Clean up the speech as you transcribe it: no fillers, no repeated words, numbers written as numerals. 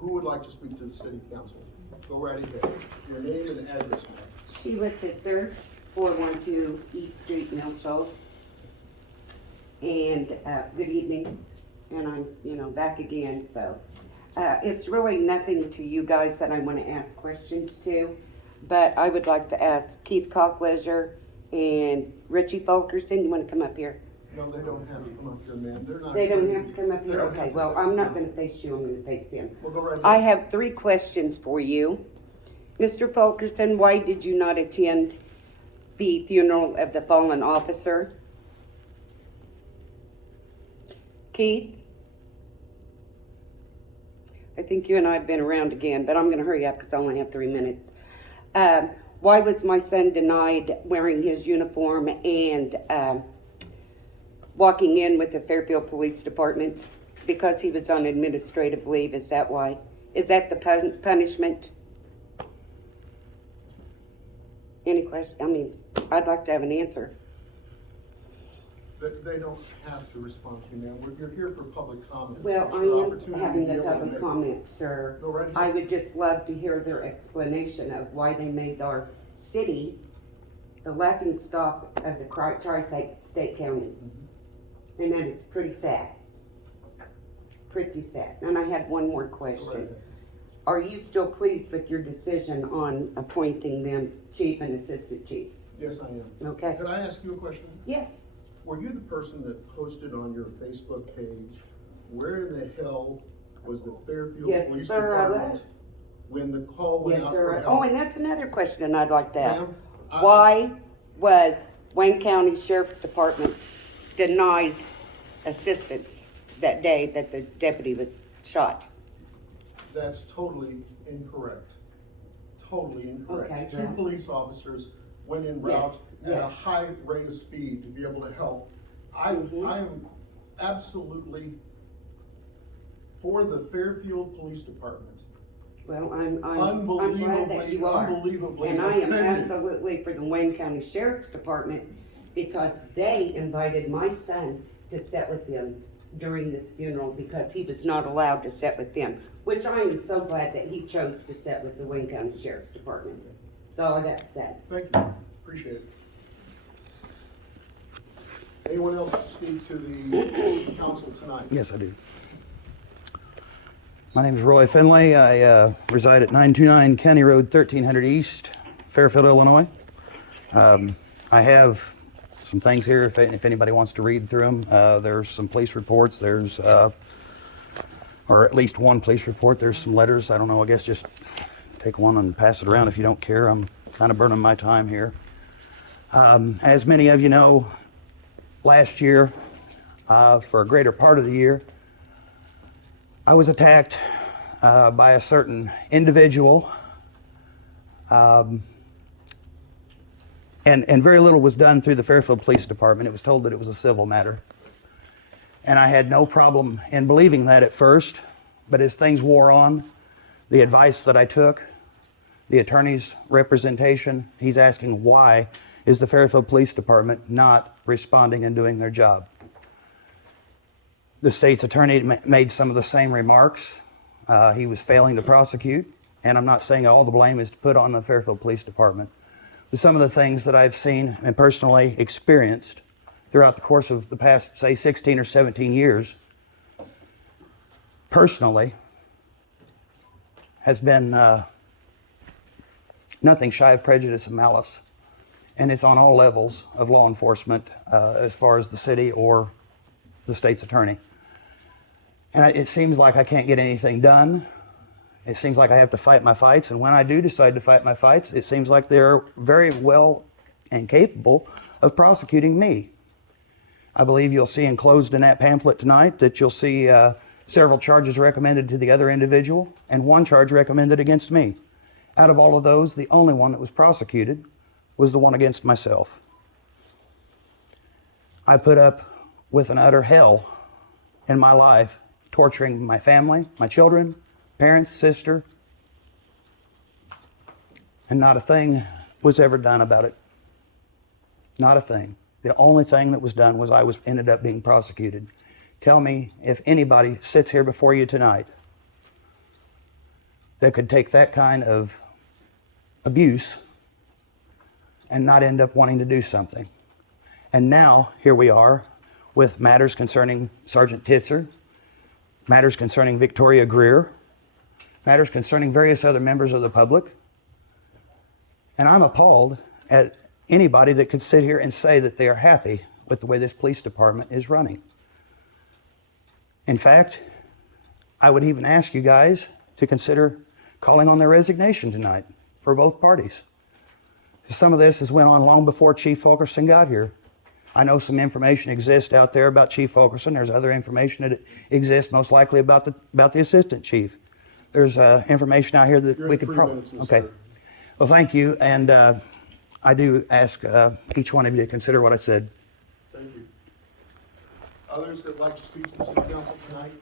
Who would like to speak to the city council? Go right ahead. Your name and address, ma'am. Sheila Titzer, 412 East Street, Mill Shoals. And good evening, and I'm, back again, so. It's really nothing to you guys that I want to ask questions to, but I would like to ask Keith Cockleisure and Richie Fulkerson. You want to come up here? No, they don't have to come up here, ma'am. They're not. They don't have to come up They here? don't have Okay, to. well, I'm not going to face you, I'm going to face him. Well, go right ahead. I have 3 questions for you. Mr. Fulkerson, why did you not attend the funeral of the fallen officer? Keith? I think you and I have been around again, but I'm going to hurry up because I only have 3 minutes. Why was my son denied wearing his uniform and walking in with the Fairfield Police Department? Because he was on administrative leave, is that why? Is that the punishment? Any question? I'd like to have an answer. They don't have to respond to you, ma'am. You're here for public comment. Well, It's I your am opportunity to having be a able to public make- comment, sir. Go right ahead. I would just love to hear their explanation of why they made our city the laughing stock of the Tri-State County. And that is pretty sad. Pretty sad. And I had one more Go right question. ahead. Are you still pleased with your decision on appointing them chief and assistant chief? Yes, I am. Okay? Could I ask you a question? Yes. Were you the person that posted on your Facebook page, where in the hell was the Fairfield Yes, Police sir, I Department was. when the call went Yes, out sir. for Oh, help? and that's another question I'd like to ask. Ma'am, Why was Wayne County Sheriff's Department denied assistance that day that the deputy was shot? That's totally incorrect. Totally incorrect. Okay, 2 well. police officers went en Yes, route at a yes. high rate of speed to be able to help. I am absolutely for the Fairfield Police Department. Well, I'm glad that you are. Unbelievably And I am offended. absolutely for the Wayne County Sheriff's Department because they invited my son to sit with them during this funeral because he was not allowed to sit with them, which I am so glad that he chose to sit with the Wayne County Sheriff's Department. That's all I got to say. Thank you, appreciate it. Anyone else speak to the council tonight? Yes, I do. My name is Roy Finlay. I reside at 929 County Road 1300 East, Fairfield, Illinois. I have some things here if anybody wants to read through them. There's some police reports. There's, or at least one police report. There's some letters. I don't know, I guess just take one and pass it around if you don't care. I'm kind of burning my time here. As many of you know, last year, for a greater part of the year, I was attacked by a certain individual, and very little was done through the Fairfield Police Department. It was told that it was a civil matter. And I had no problem in believing that at first, but as things wore on, the advice that I took, the attorney's representation, he's asking why is the Fairfield Police Department not responding and doing their job. The state's attorney made some of the same remarks. He was failing to prosecute, and I'm not saying all the blame is to put on the Fairfield Police Department. But some of the things that I've seen and personally experienced throughout the course of the past, say, 16 or 17 years, personally, has been nothing shy of prejudice and malice. And it's on all levels of law enforcement, as far as the city or the state's attorney. And it seems like I can't get anything done. It seems like I have to fight my fights, and when I do decide to fight my fights, it seems like they're very well and capable of prosecuting me. I believe you'll see enclosed in that pamphlet tonight that you'll see several charges recommended to the other individual and one charge recommended against me. Out of all of those, the only one that was prosecuted was the one against myself. I put up with an utter hell in my life, torturing my family, my children, parents, sister, and not a thing was ever done about it. Not a thing. The only thing that was done was I ended up being prosecuted. Tell me if anybody sits here before you tonight that could take that kind of abuse and not end up wanting to do something. And now, here we are with matters concerning Sergeant Titzer, matters concerning Victoria Greer, matters concerning various other members of the public. And I'm appalled at anybody that could sit here and say that they are happy with the way this police department is running. In fact, I would even ask you guys to consider calling on their resignation tonight for both parties. Some of this has went on long before Chief Fulkerson got here. I know some information exists out there about Chief Fulkerson. There's other information that exists most likely about the assistant chief. There's information out here that You're we at could 3 probably. minutes, Mr. Okay. Well, thank you, and I do ask each one of you to consider what I said. Thank you. Others that like to speak to the city council tonight?